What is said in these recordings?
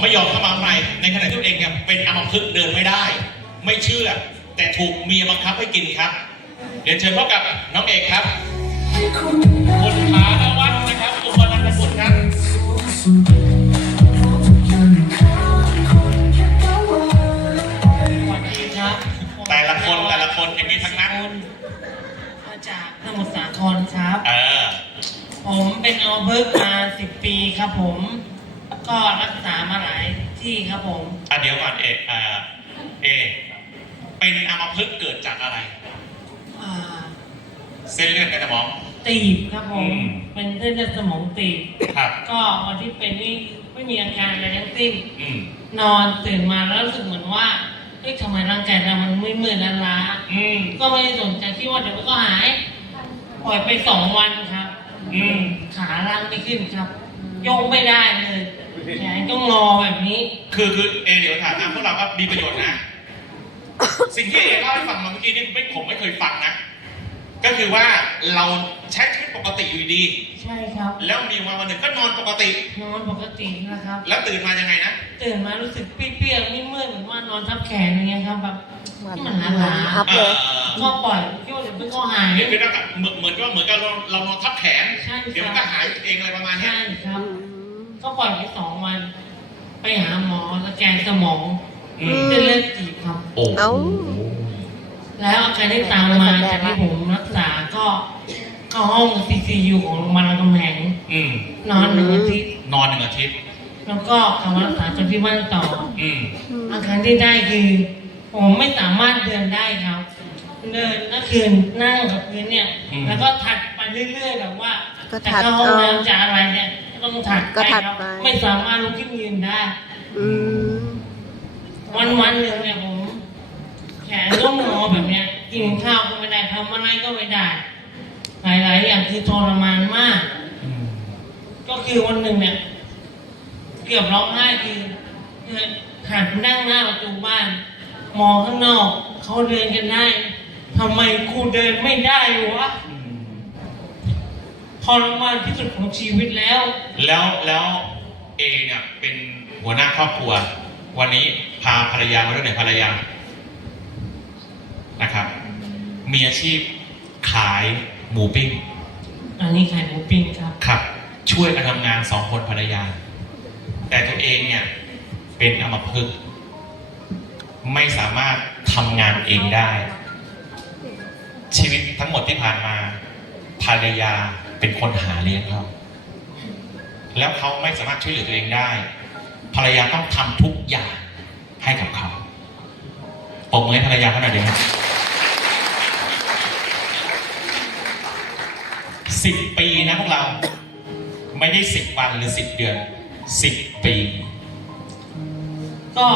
ไม่ยอมเข้ามาข้างในในขณะที่ตัวเองเนี่ยเป็นอัมพฤกษ์เดินไม่ได้ ไม่เชื่อ แต่ถูกเมียบังคับให้กินครับเรียนเชิญพบกับน้องเอกครับคุณผานวัฒน์นะครับอุปนันทบุตรครับสวัสดีครับแต่ละคนแต่ละคนอย่างนี้ทั้งนั้นมาจากสมุทรสาครครับ เออ ผมเป็นอัมพฤกษ์มาสิบปีครับผม ก็รักษามาหลายที่ครับผม อะเดี๋ยวก่อนเอกอ่าเอกเป็นอัมพฤกษ์เกิดจากอะไร อ่าเส้นเลือดในสมอง ตีบครับผม อืม เป็นเส้นเลือดสมองตีบ ครับ ก็วันที่เป็นนี่ไม่มีอาการอะไรทั้งสิ้น อืม นอนตื่นมาแล้วรู้สึกเหมือนว่า เฮ้ยทำไมร่างกายเรามันไม่เมื่อยล้าล้าอืมก็ไม่ได้สนใจที่ว่าเดี๋ยวมันก็หาย ปล่อยไปสองวันครับ อืม ขาล่างไม่ขึ้นครับโยกไม่ได้เลย แขนต้องงอแบบนี้ คือคือเอเดี๋ยวถามนะพวกเราก็มีประโยชน์นะ สิ่งที่เอเล่าให้ฟังมาเมื่อกี้นี่ไม่ผมไม่เคยฟังนะ ก็คือว่าเราใช้ชีวิตปกติอยู่ดีใช่ครับแล้วมีวันวันหนึ่งก็นอนปกติ นอนปกตินะครับ แล้วตื่นมายังไงนะ ตื่นมารู้สึกเปรี้ยวๆไม่เมื่อยเหมือนว่านอนทับแขนอย่างเงี้ยครับแบบเหมือนที่มันเหล้ามือนล้าอัพเอเลอยก็ปล่อยคิดว่าเดี๋ยวมันก็หายเดี๋ยวเป็นกับเหมือนเหมือนกับเหมือนกับเราเรานอนทับแขน ใช่เดี๋ยวมันก็หายเองอะไรประมาณเนี้ย ใช่ครับอืม ก็ปล่อยไปสองวัน ไปหาหมอสแกนสมองอืม เส้นเลือดตีบครับ โอ้เอ้า แล้วอาการที่ตามมาจากที่ผมรักษาก็เข้าห้อง CCU ของโรงพยาบาลรามคำแหงอืม นอนหนึ่งอาทิตย์นอนหนึ่งอาทิตย์ แล้วก็กลับมารักษาจนที่บ้านต่อ อืม อาการที่ได้คือผมไม่สามารถเดินได้ครับ เดินก็คือนั่งกับพื้นเนี่ย อืม แล้วก็ถัดไปเรื่อยๆแบบว่าก็จะถัดเข้าห้องเอา น้ำจะอะไรเนี่ยก็ ต้องถัดก็ไปถัดครับไป ไม่สามารถลุกขึ้นยืนได้ อืมวันวันๆหนึ่งเนี่ยผม แขนก็งอแบบเนี้ยกินข้าวก็ไม่ได้ทำอะไรก็ไม่ได้ หลาย ๆ อย่างคือทรมานมากอืมก็คือวันหนึ่งเนี่ย เกือบร้องไห้คือคือหันไปนั่งหน้าประตูบ้าน มองข้างนอก เขาเดินกันได้ทำไมครูเดินไม่ได้วะอืม ทรมานที่สุดของชีวิตแล้ว แล้วแล้วเอเนี่ยเป็นหัวหน้าครอบครัว วันนี้พาภรรยามาด้วยไหนภรรยานะครับ มีอาชีพขายหมูปิ้ง อันนี้ไข่หมูปิ้งครับครับ ช่วยกันทำงานสองคนภรรยา แต่ตัวเองเนี่ยเป็นอัมพฤกษ์ไม่สามารถทำงานเองได้ ชีวิตทั้งหมดที่ผ่านมาภรรยา เป็นคนหาเลี้ยงเขาแล้วเขาไม่สามารถช่วยเหลือตัวเองได้ ภรรยาต้องทำทุกอย่างให้กับเขาปมมือให้ภรรยาเขาหน่อยดีไหมสิบปีนะพวกเรา ไม่ได้สิบวันหรือสิบเดือนสิบปี ก็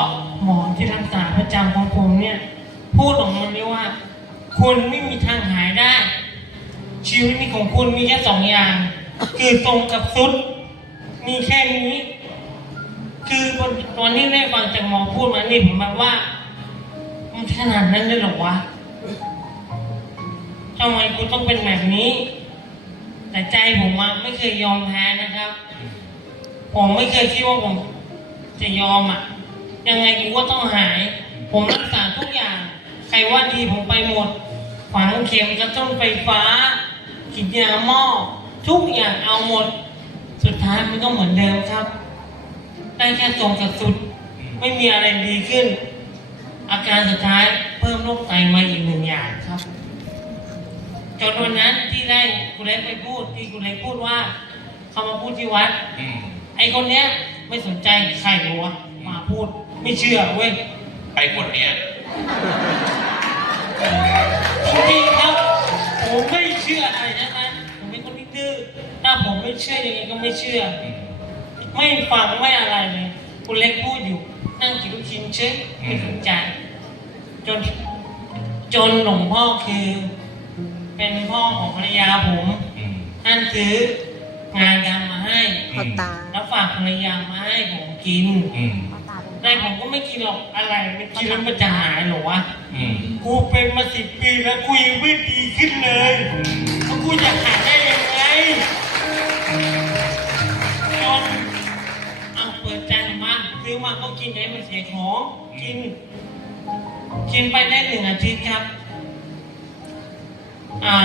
หมอที่รักษาประจำของผมเนี่ย พูดออกมาเลยว่า คุณไม่มีทางหายได้ ชีวิตนี้ของคุณมีแค่สองอย่าง คือตรงกับสุด มีแค่นี้ คือตอนที่ได้ฟังจากหมอพูดมานี่ผมแบบว่า มันขนาดนั้นเลยหรอวะทำไมคุณต้องเป็นแบบนี้ แต่ใจผมอะไม่เคยยอมแพ้นะครับ ผมไม่เคยคิดว่าผมจะยอมอะยังไงกูก็ต้องหาย ผมรักษาทุกอย่าง ใครว่าดีผมไปหมด ฝังเข็มกระตุ้นไฟฟ้า กินยาหม้อทุกอย่างเอาหมด สุดท้ายมันก็เหมือนเดิมครับ ได้แค่ส่งกับสุด ไม่มีอะไรดีขึ้น อาการสุดท้ายเพิ่มโรคไตมาอีกหนึ่งอย่างครับจนวันนั้นที่ได้คุณเล็กไปพูดที่คุณเล็กพูดว่าเขามาพูดที่วัดอืมไอคนเนี้ยไม่สนใจใครหัวะมาพูด ไม่เชื่อเว้ยไอ้คนเนี้ย เชื่อยังไงก็ไม่เชื่ออืมไม่ฟังไม่อะไรเลยคุณเล็กพูดอยู่ นั่งกินลูกชิ้นเฉยไม่สนใจ จน จนหลวงพ่อคือ เป็นพ่อของภรรยาผมอืมท่านซื้องานดำมาให้พอตา แล้วฝากภรรยามาให้ผมกินอืมแต่ผมก็ไม่คิดหรอกอะไรไม่คิดว่ามันจะหายหรอวะอืมกูเป็นมาสิบปีแล้วกูยังไม่ดีขึ้นเลยแล้วกูจะหายได้ มาซื้อมาก็กินให้มันเสียของกิน กินไปได้หนึ่งอาทิตย์ครับ อ่า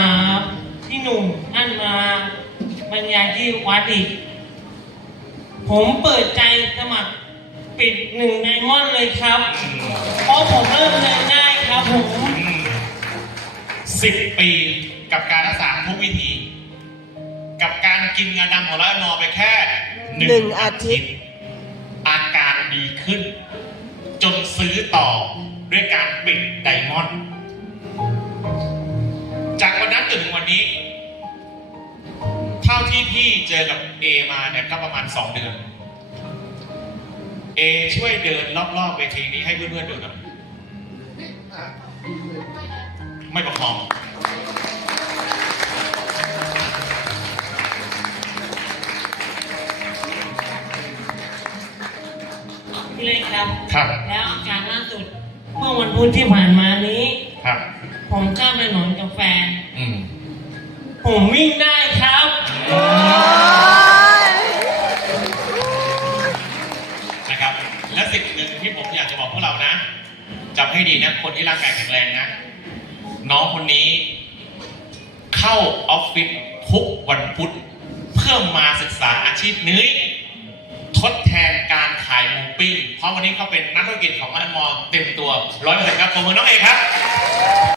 พี่หนุ่มท่านมาบรรยายที่วัดอีก ผมเปิดใจสมัครปิดหนึ่งไดมอนด์เลยครับ เพราะผมเริ่มเดินได้ครับผม สิบปีกับการรักษาทุกวิธี กับการกินงาดำของร้อยนอไปแค่หนึ่งอาทิตย์อาการ ดีขึ้น จนซื้อต่อด้วยการปิดไดมอนด์จากวันนั้นจนถึงวันนี้ เท่าที่พี่เจอกับเอมาเนี่ยก็ประมาณสองเดือน เอช่วยเดินรอบๆเวทีนี้ให้เพื่อนๆดูหน่อยไม่ประคอง พี่เล็กครับ ครับ แล้วอาการล่าสุดเมื่อวันพุธที่ผ่านมานี้ ครับ ผมข้ามถนนกับแฟน อืม ผมวิ่งได้ครับ นะครับ และสิ่งหนึ่งที่ผมอยากจะบอกพวกเรานะจำให้ดีนะคนที่ร่างกายแข็งแรงนะ น้องคนนี้ เข้าออฟฟิศทุกวันพุธเพื่อมาศึกษาอาชีพนี้ ทดแทนการขายหมูปิ้งเพราะวันนี้เขาเป็นนักธุรกิจของอันมอเต็มตัวร้อยเปอร์เซ็นต์ครับขอบคุณน้องเอกครับ